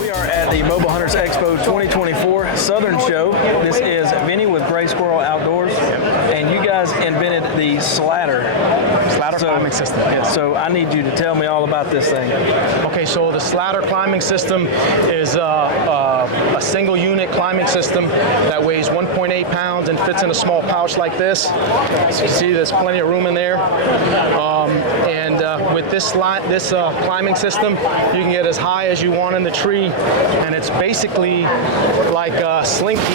We are at the Mobile Hunters EXPO 2024 Southern Show. This is Vinny with Gray Skwerel Outdoors, and you guys invented the Sladder Climbing System. Yes. So I need you to tell me all about this thing. Okay, so the Sladder Climbing System is a single unit climbing system that weighs 1.8 pounds and fits in a small pouch like this. So you see there's plenty of room in there. With this climbing system, you can get as high as you want in the tree, and it's basically like a slinky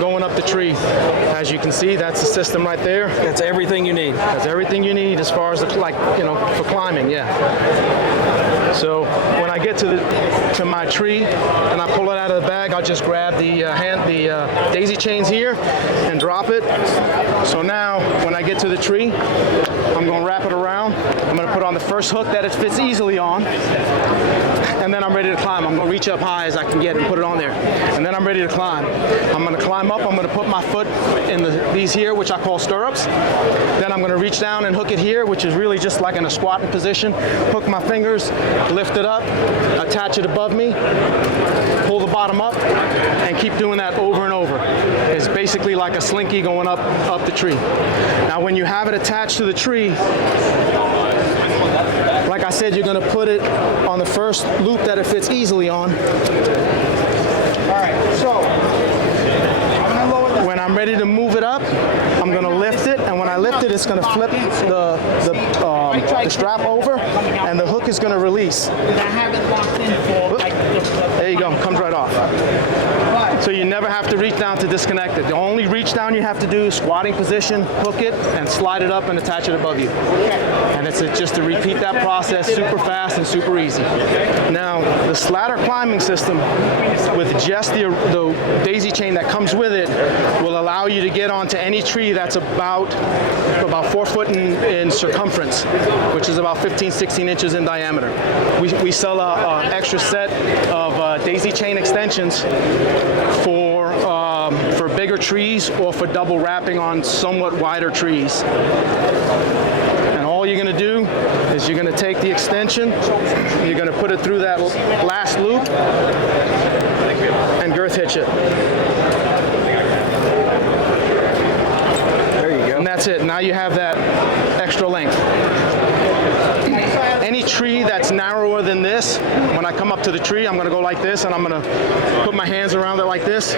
going up the tree. As you can see, that's the system right there. That's everything you need. That's everything you need as far as for climbing, yeah. So when I get to my tree and I pull it out of the bag, I'll just grab the daisy chains here and drop it. So now when I get to the tree, I'm going to wrap it around. I'm going to put on the first hook that it fits easily on, and then I'm ready to climb. I'm going to reach up high as I can get and put it on there, and then I'm ready to climb. I'm going to climb up. I'm going to put my foot in these here, which I call stirrups. Then I'm going to reach down and hook it here, which is really just like in a squatting position. Hook my fingers, lift it up, attach it above me, pull the bottom up, and keep doing that over and over. It's basically like a slinky going up the tree. Now when you have it attached to the tree, like I said, you're going to put it on the first loop that it fits easily on. All right, so when I'm ready to move it up, I'm going to lift it, and when I lift it, it's going to flip the strap over, and the hook is going to release. I have it locked in for There you go, comes right off. So you never have to reach down to disconnect it. The only reach down you have to do is squatting position, hook it, and slide it up and attach it above you. And it's just to repeat that process super fast and super easy. Now, the Sladder Climbing System, with just the daisy chain that comes with it, will allow you to get onto any tree that's about 4 foot in circumference, which is about 15-16 inches in diameter. We sell an extra set of daisy chain extensions for bigger trees or for double wrapping on somewhat wider trees. And all you're going to do is you're going to take the extension, you're going to put it through that last loop and girth hitch it. There you go. And that's it. Now you have that extra length. Any tree that's narrower than this, when I come up to the tree, I'm going to go like this, and I'm going to put my hands around it like this.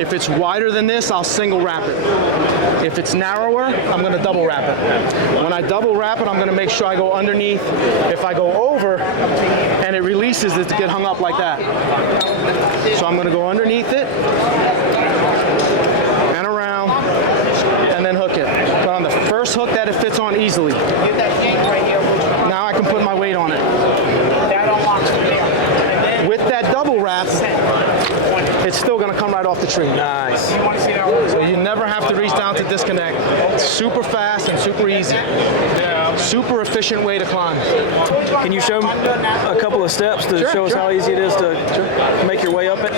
If it's wider than this, I'll single wrap it. If it's narrower, I'm going to double wrap it. When I double wrap it, I'm going to make sure I go underneath. If I go over and it releases, it to get hung up like that. So I'm going to go underneath it and around and then hook it. Put on the first hook that it fits on easily. Now I can put my weight on it. With that double wrap, it's still going to come right off the tree. Nice. So you never have to reach down to disconnect. It's super fast and super easy. Super efficient way to climb. Can you show a couple of steps to show us how easy it is to make your way up it?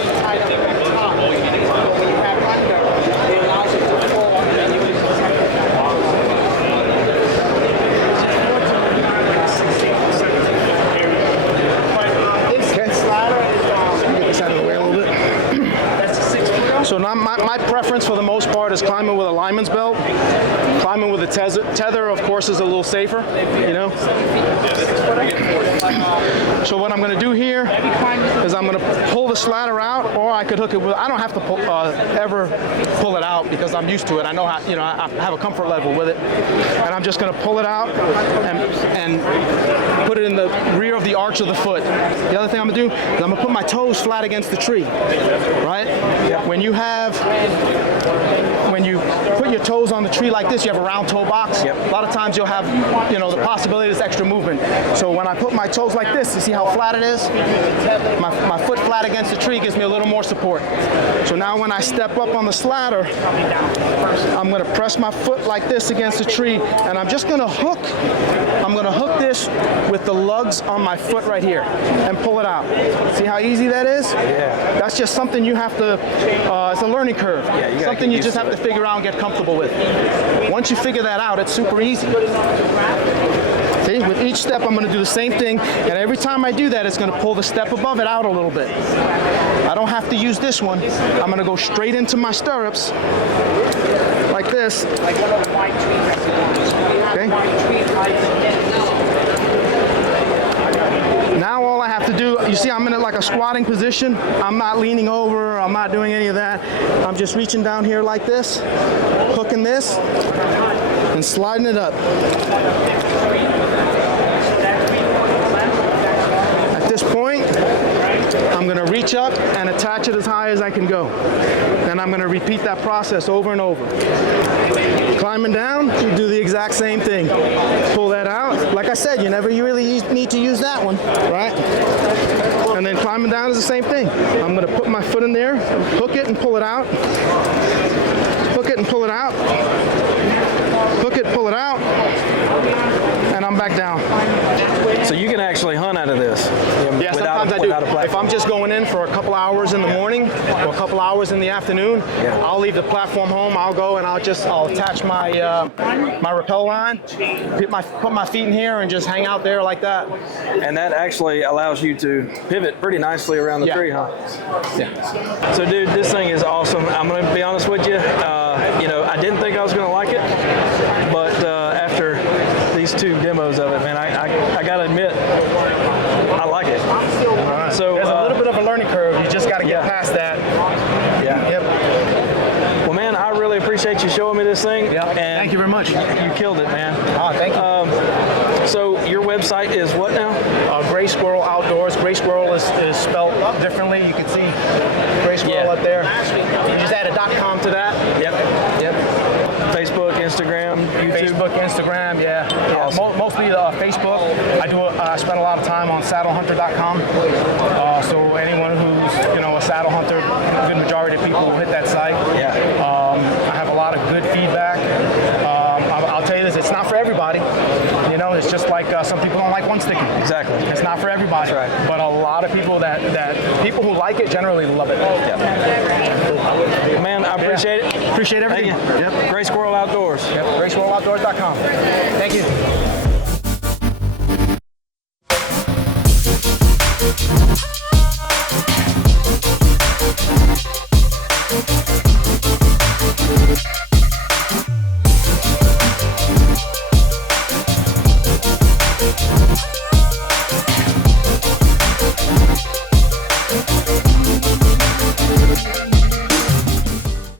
So now my preference for the most part is climbing with a lineman's belt. Climbing with a tether, of course, is a little safer, you know. So what I'm going to do here is I'm going to pull the Sladder out, or I could hook it with. I don't have to ever pull it out because I'm used to it. I know how, you know, I have a comfort level with it, and I'm just going to pull it out and put it in the rear of the arch of the foot. The other thing I'm going to do is I'm going to put my toes flat against the tree, right? When you put your toes on the tree like this, you have a round toe box. Yep. A lot of times you'll have, you know, the possibility of extra movement. So when I put my toes like this, you see how flat it is? My foot flat against the tree gives me a little more support. So now when I step up on the Sladder, I'm going to press my foot like this against the tree, and I'm just going to hook. I'm going to hook this with the lugs on my foot right here and pull it out. See how easy that is? Yeah. That's just something you have to, it's a learning curve. Yeah, something you just have to figure out and get comfortable with. Once you figure that out, it's super easy. See, with each step, I'm going to do the same thing, and every time I do that, it's going to pull the step above it out a little bit. I don't have to use this one. I'm going to go straight into my stirrups, like this. Okay. Now all I have to do, you see I'm in like a squatting position. I'm not leaning over, I'm not doing any of that. I'm just reaching down here like this, hooking this, and sliding it up. At this point, I'm going to reach up and attach it as high as I can go. Then I'm going to repeat that process over and over. Climbing down, you do the exact same thing. Pull that out. Like I said, you never really need to use that one, right? And then climbing down is the same thing. I'm going to put my foot in there, hook it and pull it out. Hook it and pull it out. Hook it, pull it out. And I'm back down. So you can actually hunt out of this. Yeah, sometimes I do. If I'm just going in for a couple hours in the morning or a couple hours in the afternoon, I'll leave the platform home. I'll go and I'll attach my my rappel line, put my feet in here, and just hang out there like that. And that actually allows you to pivot pretty nicely around the tree, huh? Yeah. So, dude, this thing is awesome. I'm going to be honest with you. You know, I didn't think I was going to like it, but after these 2 demos of it, man, I got to admit, I like it. Right. So there's a little bit of a learning curve. You just got to get past that. Yeah. Yep. Well, man, I really appreciate you showing me this thing. Yeah. And thank you very much. You killed it, man. Oh, thank you. So your website is what now? Gray Skwerel Outdoors. Gray Skwerel is spelled differently. You can see Gray Skwerel up there. You just add a .com to that. Yep. Facebook, Instagram, YouTube. Facebook, Instagram, yeah. Awesome. Mostly Facebook. I spend a lot of time on saddlehunter.com. So anyone who's a saddle hunter, a good majority of people will hit that site. Yeah. I have a lot of good feedback. I'll tell you this, it's not for everybody. It's just like some people don't like one sticking. Exactly. It's not for everybody. That's right. But a lot of people that people who like it generally love it. Yeah. Man, I appreciate it. Appreciate everything. Thank you. Yep. Gray Skwerel Outdoors. Yep. GraySquirelOutdoors.com. Thank you.